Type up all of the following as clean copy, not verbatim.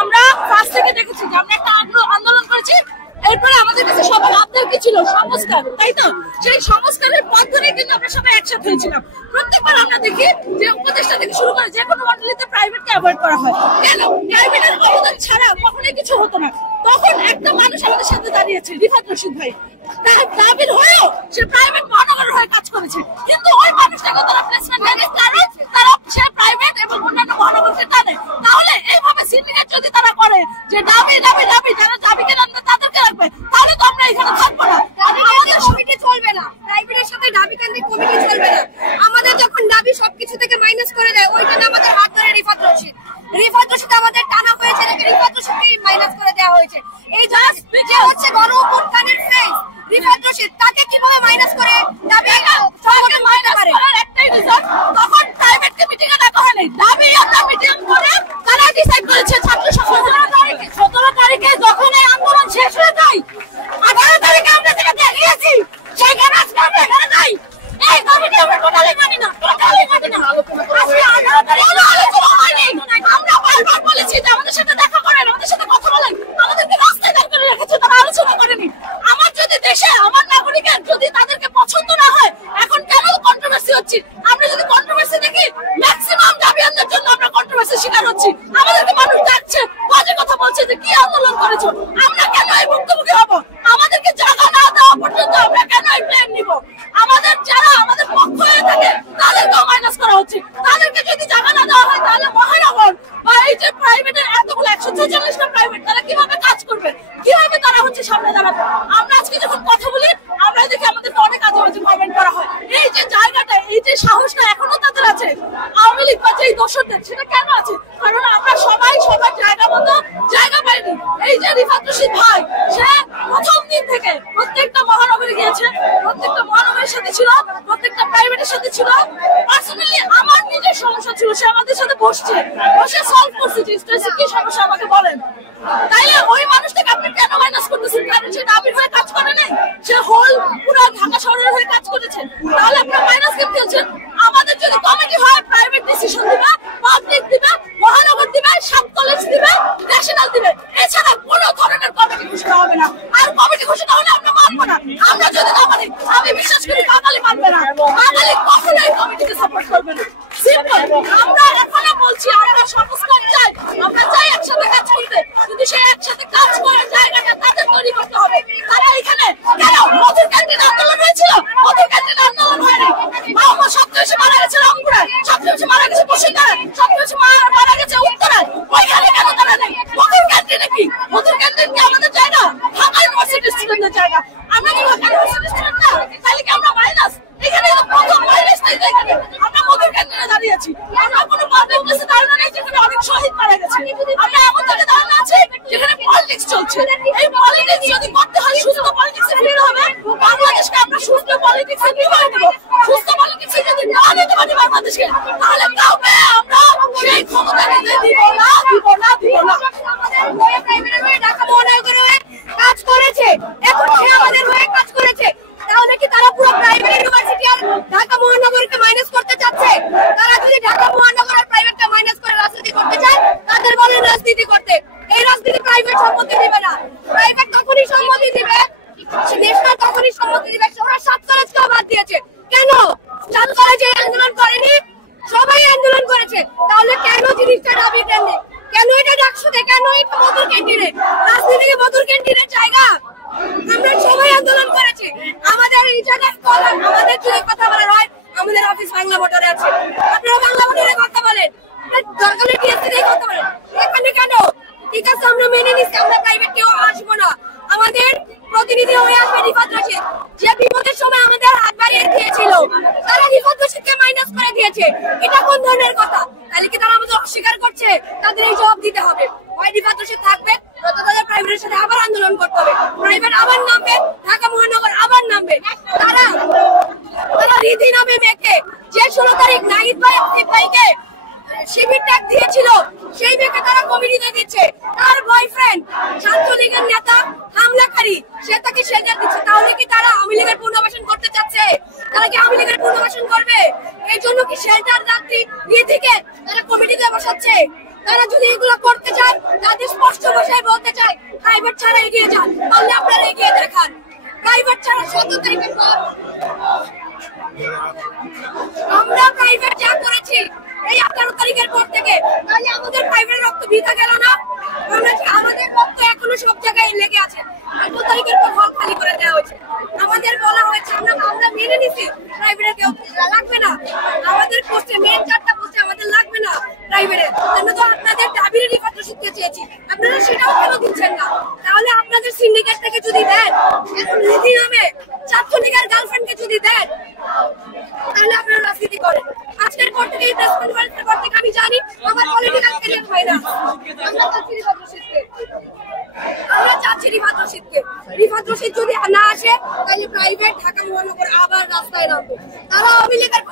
আমরা ফার্স্ট থেকে দেখেছি যে আমরা একটা আন্দোলন করেছি, এরপরে আমাদের কাছে সবার আবদার কি ছিল? সংস্কার, তাই তো? সেই সংস্কারের পথ ধরে কিন্তু আমরা সবাই একসাথে হয়েছিলাম। প্রত্যেকবার আমরা দেখি যে উপদেষ্টা থেকে শুরু করে যে কোনো মন্ডলীতে প্রাইভেটকে অ্যাভয়েড করা হয়। কেন? প্রাইভেটের অবদান ছাড়া কখনোই কিছু হতো না। তখন একটা মানুষ আমাদের সাথে দাঁড়িয়েছে, রিফাত রশিদ ভাই। তার দাবির হয়েও সে প্রাইভেট মহানগরের হয়ে কাজ করেছে, কিন্তু ওই মানুষটাকে তারা প্লেসমেন্ট দেয়নি, কারণ তারা সে প্রাইভেট এবং অন্যান্য মহানগরকে টানে। তাহলে এইভাবে সিন্ডিকেট যদি তারা করে যে দাবি দাবি দাবি, যারা দাবিকে রাখবে তাদেরকে রাখবে, তাহলে তো আমরা এখানে থাকবো না। আমাদের কমিটি চলবে না, প্রাইভেটের সাথে দাবি কেন্দ্রিক কমিটি চলবে না। আমাদের যখন দাবি সবকিছু থেকে মাইনাস করে দেয়, ওই জন্য আমাদের হাত ধরে রিফাত রশিদ আমাদের টানা হয়েছে, রিফাত রশিদকে মাইনাস করে দেওয়া হয়েছে। এই যে হচ্ছে গণ অভ্যুত্থানের ফেস রিফাত রশিদ, তাকে কিভাবে মাইনাস করে দাবি সংগঠন মানতে পারে? একটাই রিজন, তখন প্রাইভেটকে মিটিংয়ে ডাকা হয়নি, দাবি আমরা মিটিং করে তারা ডিসাইড করেছে ছাত্র সংসদ 17 তারিখে যখন এই আন্দোলন শেষ হয়ে যায়, 18 তারিখে আমরা যেটা দেখিয়েছি সেখানে আজকে আমরা এখানে নাই। এই কমিটি আমরা টোটালি মানি না, টোটালি মানি না। আজকে 18 তারিখে আলোচনা হয়নি, আমরা বারবার বলেছি যে আমাদের সাথে দেখা করেন, আমাদের সাথে কথা বলেন, আমাদেরকে রাস্তায় দাঁড় করে রেখেছে, তারা আলোচনা করেনি। আমার যদি দেশে আমার নাগরিকের যদি তাদেরকে পছন্দ না হয়, এখন কেন কন্ট্রোভার্সি হচ্ছে? আমরা যদি কন্ট্রোভার্সি দেখি, ম্যাক্সিমাম দাবিয়ানদের জন্য আমরা কন্ট্রোভার্সি শিকার হচ্ছি। আমাদেরকে মানুষ ডাকছে, বাজে কথা বলছে যে কি আন্দোলন করেছো, আমরা কেন এই ভুক্তভোগী হবো? আমাদেরকে জায়গা না দেওয়া পর্যন্ত আমরা কেন এই প্লেন নিব? আমাদের যারা আমাদের পক্ষ হয়ে থাকে তাদেরকেও মাইনাস করা হচ্ছে। তাদেরকে যদি জায়গা না দেওয়া হয়, তাহলে মহানগর বা এই যে প্রাইভেটের এতগুলো 146টা প্রাইভেট, তারা কিভাবে কাজ করবে? কিভাবে তারা হচ্ছে সামনে দাঁড়াবে? আমরা আজকে যখন কথা বলি, আমরা দেখি আমাদেরকে অনেক আজেবাজে কমেন্ট করা হয়। এই যে জায়গাটা, এই যে সাহসটা এখনো তাদের আছে, আওয়ামী লীগ বা যেই দোষরদের, সেটা কেন আছে? কারণ আমরা সবাই সবার জায়গা মতো জায়গা পাইনি। এই যে রিফাত রশিদ ভাই, সে প্রথম দিন থেকে প্রত্যেকটা মহানগরে গিয়েছে, প্রত্যেকটা মহানগরের সাথে ছিল, প্রত্যেকটা প্রাইভেটের সাথে ছিল। পার্সোনালি আমার নিজের সমস্যা ছিল, সে আমাদের সাথে বসে সলভ করছে যে কি সমস্যা আমাকে বলেন। তাইলে ওই মানুষটাকে আপনি কেন মাইনাস করতেছেন? কারণ সে দাবির হয়ে কাজ করে নাই, সে হোল পুরো ঢাকা শহরের হয়ে কাজ করেছে। তাহলে আপনার মাইনাস কেন খেলছেন? আমাদের যদি কমিটি হয়, প্রাইভেট ডিসিশন দিবে, পাবলিক দিবে, মহানগর দিবে, সাব কলেজ দিবে, ন্যাশনাল দিবে, এছাড়া কোনো ধরনের কমিটি ঘোষণা হবে না। আর কমিটি ঘোষণা হলে আমরা মানবো না। আমরা যদি না মানি, আমি বিশ্বাস করি বাঙালি মানবে না, বাঙালি কখনোই কমিটিকে সাপোর্ট করবে না। সিম্পল। আমরা এখনো বলছি আমরা সংস্কার চাই, আমরা চাই একসাথে কাজ করতে, কিন্তু সেই একসাথে কাজ করার জায়গাটা তাদের তৈরি করতে হবে। তারা এখানে কেন মধুর ক্যান্টিন আন্দোলন হয়েছিল? মধুর ক্যান্টিন আন্দোলন হয়নি। মোহাম্মদ সবচেয়ে মারা গেছে রংপুরে, সবচেয়ে মারা গেছে বসিরহাটে, সবচেয়ে মারা গেছে উত্তরায়, ওইখানে কেন তারা নেই? মধুর ক্যান্টিনে কি? মধুর ক্যান্টিন কি আমাদের জায়গা? ঢাকা ইউনিভার্সিটির স্টুডেন্টদের জায়গা। আমরা কি ঢাকা ইউনিভার্সিটির স্টুডেন্ট না? তাহলে কি আমরা মাইনাস? এখানে তো প্রথম মাইনাস তাই এখানে আমরা মধুর ক্যান্টিনে দাঁড়িয়ে আছি। আমরা কোনো পাবলিক প্লেসে দাঁড়ানো নেই যেখানে অনেক শহীদ মারা গেছে। আমরা এমন জায়গায় দাঁড়ানো আছি যেখানে পলিটিক্স চলছে। এই পলিটিক্স যদি করতে হয়, সুস্থ পলিটিক্সে ফিরে হবে। বাংলাদেশকে আমরা সুস্থ পলিটিক্সে নিয়ে নেব। সুস্থ পলিটিক্সে যদি না নিতে পারি বাংলাদেশকে, তাহলে কাউকে আমরা সেই ক্ষমতা নিতে দিব না, দিব না, দিব না। আমাদের হয়ে প্রাইভেটের হয়ে ঢাকা মহানগরের হয়ে কাজ করেছে, এখন সে আমাদের হয়ে কাজ করেছে। তাহলে কি তারা পুরো প্রাইভেট ইউনিভার্সিটি আর ঢাকা মহানগরকে মাইনাস করতে চাচ্ছে? তারা যদি ঢাকা মহানগর আর প্রাইভেটকে মাইনাস করে রাজনীতি করতে চায়, তাদের বলেন রাজনীতি করতে। এই রাজনীতি প্রাইভেট সম্মতি দিবে না। প্রাইভেট তখনই সম্মতি দিবে, দেশটা তখনই সম্মতি দিবে। ওরা 7 কলেজকেও বাদ দিয়েছে। কেন 7 কলেজে আন্দোলন করেনি? সবাই আন্দোলন করেছে। তাহলে কেন জিনিসটা দাবি দেননি? কেন এটা ডাকসুতে? কেন এটা মধুর ক্যান্টিনে? রাজনীতিকে মধুর ক্যান্টিনের জায়গা? আমরা সবাই আন্দোলন করেছি। আমাদের এই জায়গায় আমাদের যদি কথা বলার হয়, আমাদের অফিস বাংলা মোটরে আছে। আপনারা বাংলা মোটরে কথা বলেন, দরকার হলে টিএসসি দিয়ে কথা বলেন। এখানে কেন? ঠিক আছে, আমরা মেনে নিচ্ছি, আমরা প্রাইভেট কেউ আসবো না। আমাদের প্রতিনিধি হয়ে আসবে রিফাত রশিদ, যে বিপদের সময় আমাদের হাত বাড়িয়ে দিয়েছিল। তারা রিফাত রশিদকে মাইনাস করে দিয়েছে। এটা কোন ধরনের কথা? তাহলে কি তারা আমাদের অস্বীকার করছে? তাদের এই জবাব দিতে হবে। হয় রিফাত রশিদ থাকবে, তাদের প্রাইভেটের সাথে আবার আন্দোলন করতে হবে। প্রাইভেট আবার নামবে, ঢাকা মহানগর আবার নামবে। তারা রীতি নামে মেয়েকে, যে 16 তারিখ নাহিদ ভাই আসিফ ভাইকে শিবির ট্যাগ দিয়েছিল, সেই মেয়েকে তারা কমিটিতে দিচ্ছে। তার বয়ফ্রেন্ড ছাত্রলীগের নেতা হামলাকারী, সে তাকে শেল্টার দিচ্ছে। তাহলে কি তারা আওয়ামী লীগের পুনর্বাসন করতে চাচ্ছে? তারা কি আওয়ামী লীগের পুনর্বাসন করবে? এই জন্য কি শেল্টার যাত্রী দিয়ে থেকে তারা কমিটিতে বসাচ্ছে? তারা যদি এগুলো করতে চায়, এগিয়ে যান, পারলে আপনারা এগিয়ে দেখান। প্রাইভেট ছাড়া 17 তারিখের পর আমরা প্রাইভেট যা করেছি এই 18 তারিখের পর থেকে, তাহলে আমাদের প্রাইভেট রক্ত বৃথা গেল না? আমাদের রক্ত এখনো সব জায়গায় লেগে আছে। 18 তারিখের পর হল খালি করে দেওয়া হয়েছে। আমাদের বলা হয়েছে আমরা মেনে নিছি প্রাইভেটে কেউ লাগবে না, আমাদের পোস্টে মেন 4টা পোস্টে আমাদের লাগবে না প্রাইভেটে। আমরা তো আপনাদের দাবির রিফাত শিখতে চেয়েছি, আপনারা সেটাও কেন দিচ্ছেন না? তাহলে আপনাদের সিন্ডিকেট থেকে যদি দেন, এখন রিদি নামে ছাত্রলীগের গার্লফ্রেন্ডকে যদি দেন, তাহলে আপনারা রাজনীতি করেন। আজকের পর থেকে এই প্রেস কনফারেন্সের পর থেকে আমি জানি আমার পলিটিক্যাল ক্যারিয়ার হয় না। আমরা চাচ্ছি রিফাত রশিদকে। রিফাত রশিদ যদি না আসে তাহলে প্রাইভেট ঢাকা মহানগর আবার রাস্তায় নামবে। তারা আওয়ামী লীগের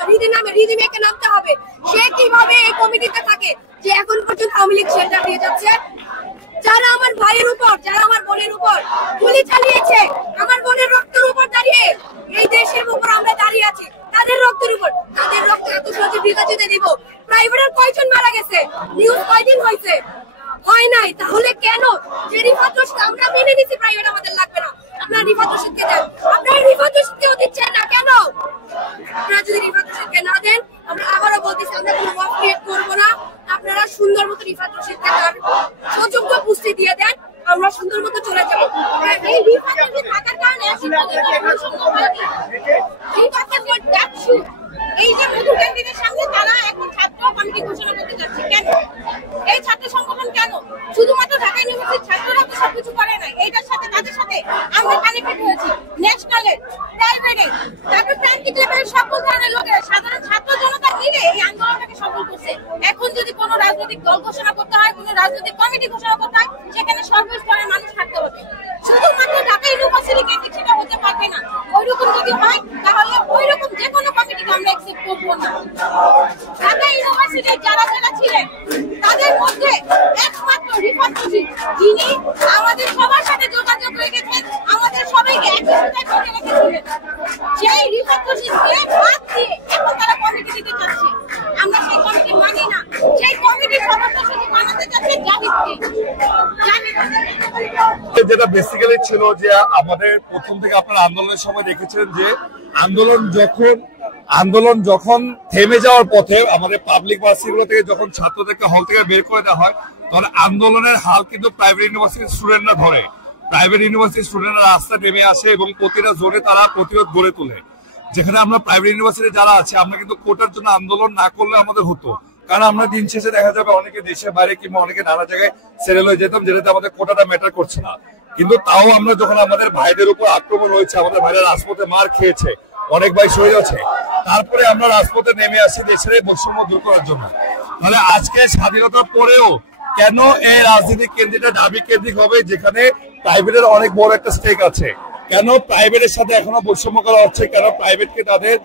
রিদি মেয়েকে নামতে হবে। সে কিভাবে এই কমিটিতে থাকে যে এখন পর্যন্ত আওয়ামী লীগ শেল্টার দিয়ে যাচ্ছে? যারা আমার ভাইয়ের উপর, যারা আমার বোনের উপর গুলি চালিয়েছে, আমার বোনের রক্তের উপর দাঁড়িয়ে এই দেশের উপর আমরা দাঁড়িয়ে আছি, তাদের রক্তের উপর, তাদের রক্ত এত সহজে বৃথা যেতে দিব? প্রাইভেটের কয়জন মারা গেছে? নিউজ কয়দিন হয়েছে? হয় নাই। তাহলে কেন? যে রিফাত রশিদ আমরা মেনে নিছি প্রাইভেট আমাদের লাগবে না, আপনারা রিফাত রশিদকে দেন। আপনারা রিফাত রশিদকেও দিচ্ছেন না কেন? আপনারা যদি রিফাত রশিদকে না দেন, আমরা আবারও বলতেছি আমরা কোনো মব ক্রিয়েট করবো না। আপনারা সুন্দর মতো রিফাত রশিদকে তার সযোগ্য পুষ্টি দিয়ে দেন, আমরা সুন্দর মতো চলে যাবো। এই রিফাত রশিদ থাকার কারণে এই যে মধু ক্যান্টিনের সামনে তারা এখন ছাত্র কমিটি ঘোষণা করতে যাচ্ছে কেন? এই ছাত্র সংগঠন কেন? শুধুমাত্র ঢাকা ইউনিভার্সিটির ছাত্ররা তো সবকিছু করে নাই, এইটার সাথে তাদের সাথে আমরা কানেক্টেড হয়েছি। ন্যাশনালের, প্রাইভেটের, তারপর প্রান্তিক লেভেলের সকল ধরনের লোকেরা, সাধারণ ছাত্র জনতা মিলে এই আন্দোলনটাকে সফল করছে। এখন যদি কোনো রাজনৈতিক দল ঘোষণা করতে হয়, কোনো রাজনৈতিক কমিটি ঘোষণা করতে হয়, সেখানে সর্বস্তরের মানুষ থাকতে হবে। শুধুমাত্র ঢাকা ইউনিভার্সিটি কেন্দ্রিক সেটা হতে পারবে না। ওইরকম যদি হয় তাহলে ওইরকম যে কোনো কমিটিকে আমরা অ্যাকসেপ্ট করবো না। ঢাকা ইউনিভার্সিটির যারা ছিলেন তাদের মধ্যে একমাত্র রিফাত রশিদ, যিনি আমাদের সবার সাথে যোগাযোগ রেখেছেন, আমাদের সবাইকে একই সুতায় ধরে রেখেছিলেন, সেই রিফাত রশিদকে বাদ দিয়ে এখন তারা কমিটি দিতে চাচ্ছে। আমরা সেই কমিটি মানি না। সেই কমিটির সদস্য শুধু বানাতে চাচ্ছে জাহিদকে। যেটা বেসিক্যালি ছিল যে আমাদের প্রথম থেকে আপনারা আন্দোলনের সময় দেখেছেন যে আন্দোলন যখন থেমে যাওয়ার পথে আমাদের পাবলিক ভার্সিটিগুলো থেকে যখন ছাত্রদেরকে হল থেকে বের করে দেওয়া হয়, তখন আন্দোলনের হাল কিন্তু প্রাইভেট ইউনিভার্সিটির স্টুডেন্টরা ধরে। প্রাইভেট ইউনিভার্সিটির স্টুডেন্টরা রাস্তা নেমে আসে এবং প্রতিটা জোনে তারা প্রতিরোধ গড়ে তোলে। যেখানে আমরা প্রাইভেট ইউনিভার্সিটি যারা আছে আমরা কিন্তু কোটার জন্য আন্দোলন না করলে আমাদের হতো, কারণ আমরা দিন শেষে দেখা যাবে অনেকে দেশের বাইরে কিংবা অনেকে নানা জায়গায় সেটেল হয়ে যেতাম, যেটাতে আমাদের কোটাটা ম্যাটার করছে না। কিন্তু তাও আমরা যখন আমাদের ভাইদের উপর আক্রমণ হয়েছে, আমাদের ভাইরা রাজপথে মার খেয়েছে, অনেক ভাই শহীদ হয়েছে, তারপরে আমরা রাজপথে নেমে আসি দেশের এই বৈষম্য দূর করার জন্য। তাহলে আজকে স্বাধীনতার পরেও কেন এই রাজনীতি কেন্দ্রিকটা দাবি কেন্দ্রিক হবে, যেখানে প্রাইভেটের অনেক বড় একটা স্টেক আছে? কেন প্রাইভেটের সাথে এখনো বৈষম্য করা হচ্ছে? কেন প্রাইভেটকে তাদের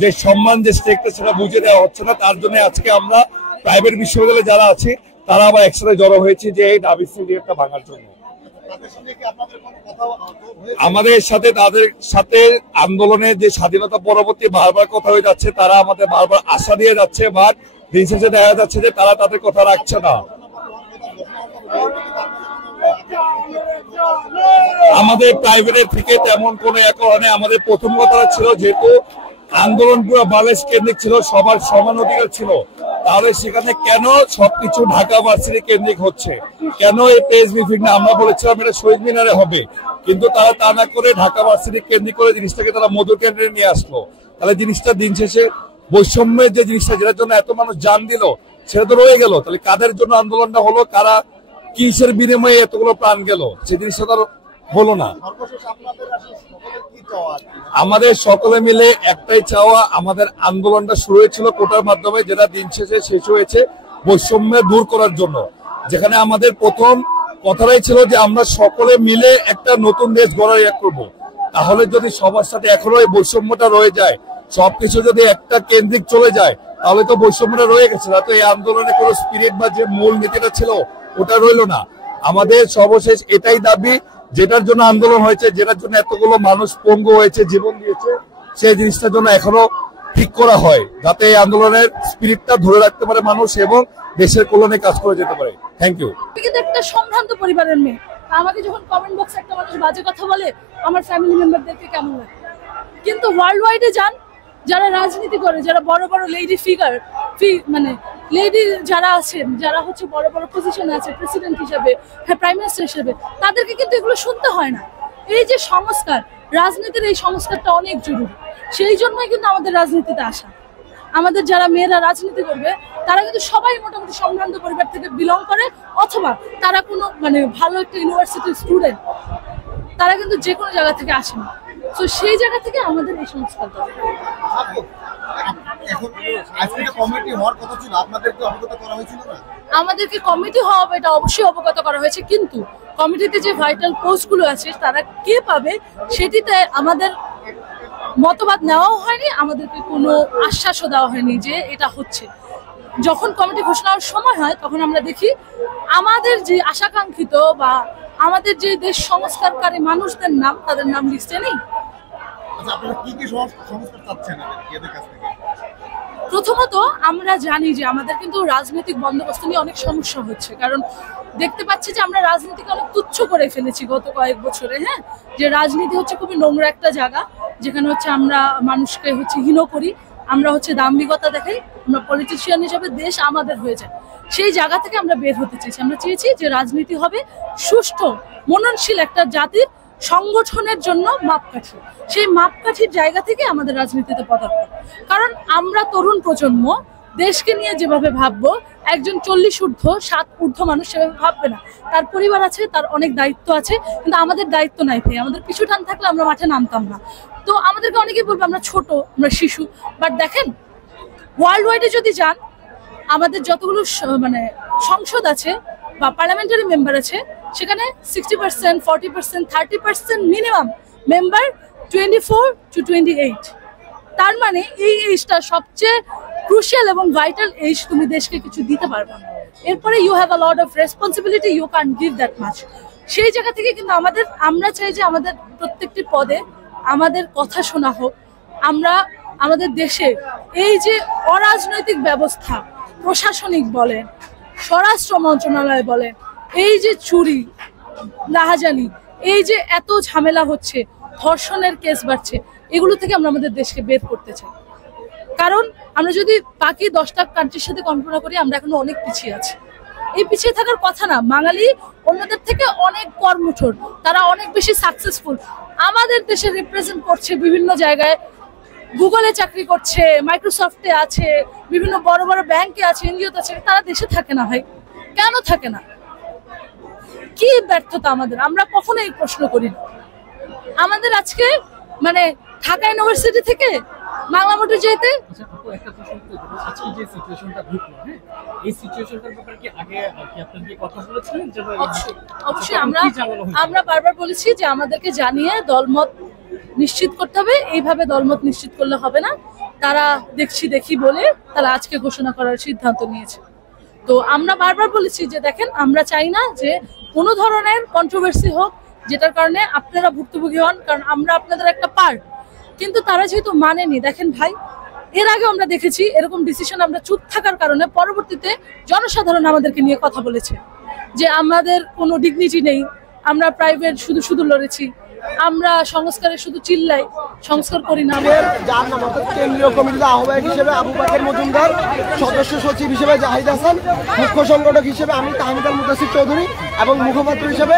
যে সম্মান, যে স্টেকটা, সেটা বুঝে দেওয়া হচ্ছে না? তার জন্য আজকে আমরা প্রাইভেট বিশ্ববিদ্যালয়ে যারা আছি তারা আবার একসাথে জড়ো হয়েছে যে এই দাবি সিন্ডিকেটটা ভাঙার জন্য। আমাদের সাথে তাদের সাথে আন্দোলনের যে স্বাধীনতা পরবর্তী বারবার কথা হয়ে যাচ্ছে, তারা আমাদের বারবার আশা দিয়ে যাচ্ছে, বাট দিন শেষে দেখা যাচ্ছে যে তারা তাদের কথা রাখছে না। আমাদের প্রাইভেটের থেকে তেমন কোন একনে আমাদের প্রথম কথা ছিল, যেহেতু আন্দোলন পুরো বাংলাদেশ কেন্দ্রিক ছিল, সবার সমান অধিকার ছিল, তাহলে সেখানে কেন সবকিছু ঢাকা ভার্সিটি কেন্দ্রিক হচ্ছে? কেন এই প্রেস ব্রিফিং না? আমরা বলেছিলাম এটা শহীদ মিনারে হবে, কিন্তু তারা তা না করে ঢাকা ভার্সিটি কেন্দ্রিক করে জিনিসটাকে তারা মধু কেন্দ্রে নিয়ে আসলো। তাহলে জিনিসটা দিন শেষে বৈষম্যের যে জিনিসটা, যেটার জন্য এত মানুষ জান দিল, সেটা তো রয়ে গেল। তাহলে কাদের জন্য আন্দোলনটা হলো, কারা কিসের বিনিময়ে এতগুলো প্রাণ গেল, সেই জিনিসটা তো হলো না। আমাদের সকলে মিলে একটাই চাওয়া, আমাদের আন্দোলনটা শুরু হয়েছিল কোটার মাধ্যমে, যেটা দিন শেষে শেষ হয়েছে বৈষম্য দূর করার জন্য। যেখানে আমাদের প্রথম কথাটাই ছিল যে আমরা সকলে মিলে একটা নতুন দেশ গড়ার ইয়ে করবো। তাহলে যদি সবার সাথে এখনো এই বৈষম্যটা রয়ে যায়, সবকিছু যদি একটা কেন্দ্রিক চলে যায়, তাহলে তো বৈষম্যটা রয়ে গেছে। তাতে এই আন্দোলনে কোনো স্পিরিট বা যে মূল নীতিটা ছিল ওটা রইল না। আমাদের সর্বশেষ এটাই দাবি, যেটার জন্য আন্দোলন হয়েছে, যেটার জন্য এতগুলো মানুষ পঙ্গু হয়েছে, জীবন দিয়েছে, সেই জিনিসটার জন্য এখনো ঠিক করা হয়, যাতে এই আন্দোলনের স্পিরিটটা ধরে রাখতে পারে মানুষ এবং দেশের কল্যাণে কাজ করে যেতে পারে। Thank you. কিন্তু একটা সম্ভ্রান্ত পরিবারের মেয়ে, আমাকে যখন কমেন্ট বক্সে একটা মানুষ বাজে কথা বলে আমার ফ্যামিলি মেম্বারদেরকে কেমন লাগে। কিন্তু ওয়ার্ল্ড ওয়াইডে যান, যারা রাজনীতি করে, যারা বড় বড় লেডি ফিগার, মানে লেডি যারা আছেন, যারা হচ্ছে বড় বড় পজিশনে আছে, প্রেসিডেন্ট হিসেবে, প্রাইম মিনিস্টার হিসেবে, তাদেরকে কিন্তু এগুলো শুনতে হয় না। এই যে সংস্কার, রাজনীতির এই সংস্কারটা অনেক জরুরি, সেই জন্যই কিন্তু আমাদের রাজনীতিতে আসা। আমাদের যারা মেয়েরা রাজনীতি করবে তারা কিন্তু সবাই মোটামুটি সম্ভ্রান্ত পরিবার থেকে বিলং করে, অথবা তারা কোনো মানে ভালো একটা ইউনিভার্সিটির স্টুডেন্ট, তারা কিন্তু যে কোনো জায়গা থেকে আসে না। তো সেই জায়গা থেকে আমাদের এই সংস্কার দরকার। আমাদেরকে কমিটি হওয়া এটা অবশ্যই অবগত করা হয়েছে, কিন্তু কমিটিতে যে ভাইটাল পোস্টগুলো আছে তারা কে পাবে সেটিতে আমাদের মতবাদ নেওয়াও হয়নি, আমাদেরকে কোনো আশ্বাসও দেওয়া হয়নি যে এটা হচ্ছে। যখন কমিটি ঘোষণার সময় হয় তখন আমরা দেখি আমাদের যে আশাকাঙ্ক্ষিত বা আমাদের যে দেশ সংস্কারকারী মানুষদের নাম, তাদের নাম লিস্টে নেই। প্রথমত আমরা জানি যে আমাদের কিন্তু রাজনৈতিক বন্দোবস্ত নিয়ে অনেক সমস্যা হচ্ছে, কারণ দেখতে পাচ্ছি যে আমরা রাজনীতিকে অনেক তুচ্ছ করে ফেলেছি গত কয়েক বছরে। হ্যাঁ, যে রাজনীতি হচ্ছে খুবই নোংরা একটা জায়গা, যেখানে হচ্ছে আমরা মানুষকে হচ্ছে হীন করি, আমরা হচ্ছে দাম্ভিকতা দেখাই, আমরা পলিটিশিয়ান হিসেবে দেশ আমাদের হয়ে যায়। সেই জায়গা থেকে আমরা বের হতে চেয়েছি। আমরা চেয়েছি যে রাজনীতি হবে সুষ্ঠু, মননশীল একটা জাতির সংগঠনের জন্য মাপকাঠি। সেই মাপকাঠির জায়গা থেকে আমাদের রাজনীতিতে পদার্পণ। কারণ আমরা তরুণ প্রজন্ম দেশকে নিয়ে যেভাবে ভাববো, একজন 40 ঊর্ধ্ব 7 ঊর্ধ্ব মানুষ সেভাবে ভাববে না। তার পরিবার আছে, তার অনেক দায়িত্ব আছে, কিন্তু আমাদের দায়িত্ব নাই ভাই। আমাদের পিছু টান থাকলে আমরা মাঠে নামতাম না। তো আমাদেরকে অনেকেই বলবে আমরা ছোট, আমরা শিশু। বাট দেখেন, ওয়ার্ল্ড ওয়াইডে যদি যান, আমাদের যতগুলো মানে সংসদ আছে বা পার্লামেন্টারি মেম্বার আছে, সেখানে 60%, 40%, 30% মিনিমাম মেম্বার 24 to 28। তার মানে এই এজটা সবচেয়ে ক্রুশিয়াল এবং ভাইটাল এজ। তুমি দেশকে কিছু দিতে পারবে না, এরপরে you have a lot of responsibility, you can give that much. সেই জায়গা থেকে কিন্তু আমরা চাই যে আমাদের প্রত্যেকটি পদে আমাদের কথা শোনা হোক। আমরা আমাদের দেশে এই যে অরাজনৈতিক ব্যবস্থা, প্রশাসনিক বলেন, স্বরাষ্ট্র মন্ত্রণালয় বলেন, এই যে চুরি রাহাজানি, এই যে এত ঝামেলা হচ্ছে, ধর্ষণের কেস বাড়ছে, এগুলো থেকে আমরা আমাদের দেশকে বের করতে চাই। কারণ আমরা যদি বাকি 10টা কান্ট্রির সাথে কম্পেয়ার করি, আমরা এখনো অনেক পিছিয়ে আছি। এই পিছিয়ে থাকার কথা না, বাঙালি অন্যদের থেকে অনেক কর্মঠোর, তারা অনেক বেশি সাকসেসফুল। আমাদের দেশে রিপ্রেজেন্ট করছে বিভিন্ন জায়গায়, গুগলে চাকরি করছে, মাইক্রোসফটে আছে, বিভিন্ন বড় বড় ব্যাংকে আছে, এনজিওতে আছে। তারা দেশে থাকে না ভাই, কেন থাকে না? কি ব্যর্থতা আমাদের? আমরা কখনো এই প্রশ্ন করি না। আমাদের আজকে মানে ঢাকা ইউনিভার্সিটি থেকে বাংলা মোটর যেতে অবশ্যই আমরা বারবার বলেছি যে আমাদেরকে জানিয়ে দলমত নিশ্চিত করতে হবে। এইভাবে দলমত নিশ্চিত করলে হবে না। তারা দেখি বলে তারা আজকে ঘোষণা করার সিদ্ধান্ত নিয়েছে। তো আমরা বারবার বলেছি যে দেখেন, আমরা চাই না যে কোনো ধরনের কন্ট্রোভার্সি হোক যেটার কারণে আপনারা ভুক্তভোগী হন, কারণ আমরা আপনাদের একটা পার্ট। কিন্তু তারা যেহেতু মানেনি, দেখেন ভাই, এর আগে আমরা দেখেছি এরকম ডিসিশন আমরা চুপ থাকার কারণে পরবর্তীতে জনসাধারণ আমাদেরকে নিয়ে কথা বলেছে যে আমাদের কোনো ডিগনিটি নেই, আমরা প্রাইভেট শুধু লড়েছি, আমরা সংস্কারে শুধু চিল্লাই, সংস্কার করি না। যার নাম অর্থাৎ কেন্দ্রীয় কমিটির আহ্বায়ক হিসেবে আবু বাকের মজুমদার, সদস্য সচিব হিসেবে জাহিদ হাসান, মুখ্য সংগঠক হিসেবে আমি তাহমিদ আল মুদাসির চৌধুরী এবং মুখপাত্র হিসেবে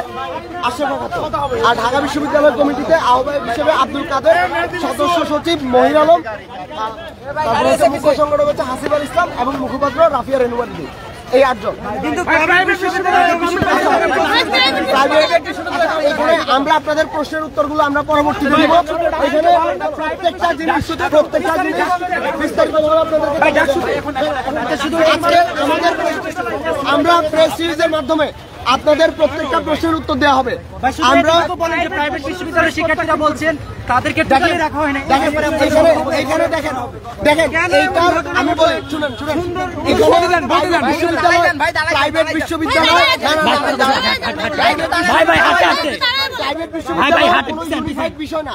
আশরাফ খাতুন। আর ঢাকা বিশ্ববিদ্যালয় কমিটিতে আহ্বায়ক হিসেবে আব্দুল কাদের, সদস্য সচিব মহির আলম, তারপরে মুখ্য সংগঠক হচ্ছে হাসিব আল ইসলাম এবং মুখপাত্র রাফিয়া রেনুবাদী। এই 8 জন। আমরা আপনাদের প্রশ্নের উত্তরগুলো আমরা পরবর্তীতে দেব। এখানে প্রত্যেকটা জিনিস বিস্তারিতভাবে আমরা প্রেস সিরিজের মাধ্যমে আপনাদের প্রত্যেকটা প্রশ্নের উত্তর দেওয়া হবে। আমরা প্রাইভেট বিশ্ববিদ্যালয়ের শিক্ষার্থীরা বলছেন তাদেরকে রাখা হয় না। এখানে দেখেন এইটা আমি বলি, শুনেন প্রাইভেট বিশ্ববিদ্যালয় বিষয় না।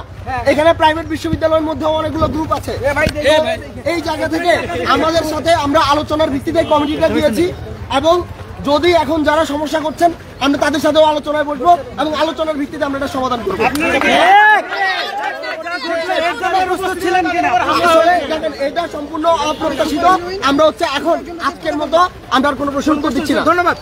এখানে প্রাইভেট বিশ্ববিদ্যালয়ের মধ্যে অনেকগুলো গ্রুপ আছে। এই জায়গা থেকে আমাদের সাথে আমরা আলোচনার ভিত্তিতে কমিটিটা দিয়েছি এবং যদি এখন যারা সমস্যা করছেন আমরা তাদের সাথেও আলোচনায় বসবো এবং আলোচনার ভিত্তিতে আমরা এটা সমাধান করবো। দেখেন এটা সম্পূর্ণ অপ্রত্যাশিত। আমরা হচ্ছে এখন আজকের মতো আমরা আর কোনো প্রশ্ন উত্তর দিচ্ছি না। ধন্যবাদ।